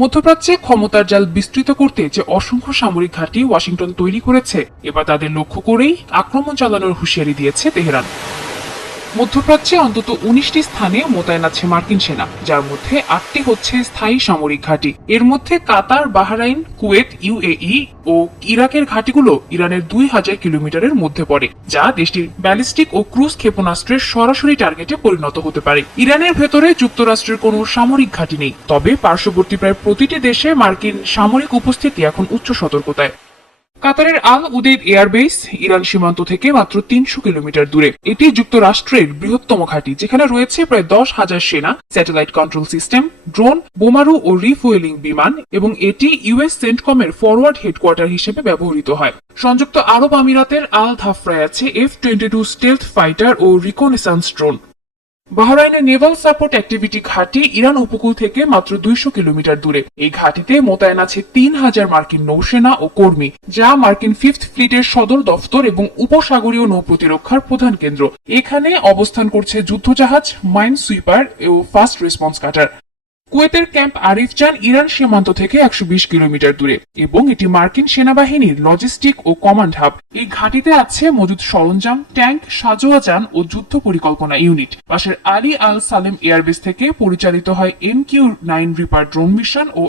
মধ্যপ্রাচ্যে ক্ষমতার জাল বিস্তৃত করতে যে অসংখ্য সামরিক ঘাঁটি ওয়াশিংটন তৈরি করেছে, এবার তাদের লক্ষ্য করেই আক্রমণ চালানোর হুঁশিয়ারি দিয়েছে তেহরান। মধ্যপ্রাচ্যে অন্তত 19টি স্থানে মোতায়েন আছে মার্কিন সেনা, যার মধ্যে 8টি হচ্ছে স্থায়ী সামরিক ঘাঁটি। এর মধ্যে কাতার, বাহরাইন, কুয়েত, ইউএই ও ইরাকের ঘাঁটিগুলো ইরানের 2000 কিলোমিটারের মধ্যে পড়ে, যা দেশটির ব্যালিস্টিক ও ক্রুজ ক্ষেপণাস্ত্রের সরাসরি টার্গেটে পরিণত হতে পারে। ইরানের ভেতরে যুক্তরাষ্ট্রের কোনো সামরিক ঘাঁটি নেই, তবে পার্শ্ববর্তী প্রায় প্রতিটি দেশে মার্কিন সামরিক উপস্থিতি এখন উচ্চ সতর্কতায়। কাতারের আল উদেইদ এয়ারবেস ইরান সীমান্ত থেকে মাত্র 300 কিলোমিটার দূরে। এটি যুক্তরাষ্ট্রের বৃহত্তম ঘাঁটি, যেখানে রয়েছে প্রায় 10,000 সেনা, স্যাটেলাইট কন্ট্রোল সিস্টেম, ড্রোন, বোমারু ও রিফুয়েলিং বিমান, এবং এটি ইউএস সেন্টকমের ফরওয়ার্ড হেডকোয়ার্টার হিসেবে ব্যবহৃত হয়। সংযুক্ত আরব আমিরাতের আল ধাফরায় আছে F-22 স্টেলথ ফাইটার ও রিকনেসান্স ড্রোন। বাহরাইনের নেভাল সাপোর্ট অ্যাক্টিভিটি ঘাঁটি ইরান উপকূল থেকে মাত্র 200 কিলোমিটার দূরে। এই ঘাঁটিতে মোতায়েন আছে 3000 মার্কিন নৌসেনা ও কর্মী, যা মার্কিন ফিফথ ফ্লিটের সদর দফতর এবং উপসাগরীয় নৌ প্রতিরক্ষার প্রধান কেন্দ্র। এখানে অবস্থান করছে যুদ্ধজাহাজ, মাইন সুইপার ও ফাস্ট রেসপন্স কাটার। কুয়েতের ক্যাম্প আরিফজান ইরান সীমান্ত থেকে 120 কিলোমিটার দূরে এবং এটি মার্কিন সেনাবাহিনীর লজিস্টিক ও কমান্ড হাব। এই ঘাঁটিতে আছে মজুদ সরঞ্জাম, ট্যাঙ্ক, সাজোয়া যান ও যুদ্ধ পরিকল্পনা ইউনিট। পাশের আলী আল সালেম এয়ারবেস থেকে পরিচালিত হয় MQ-9 রিপার ড্রোন মিশন ও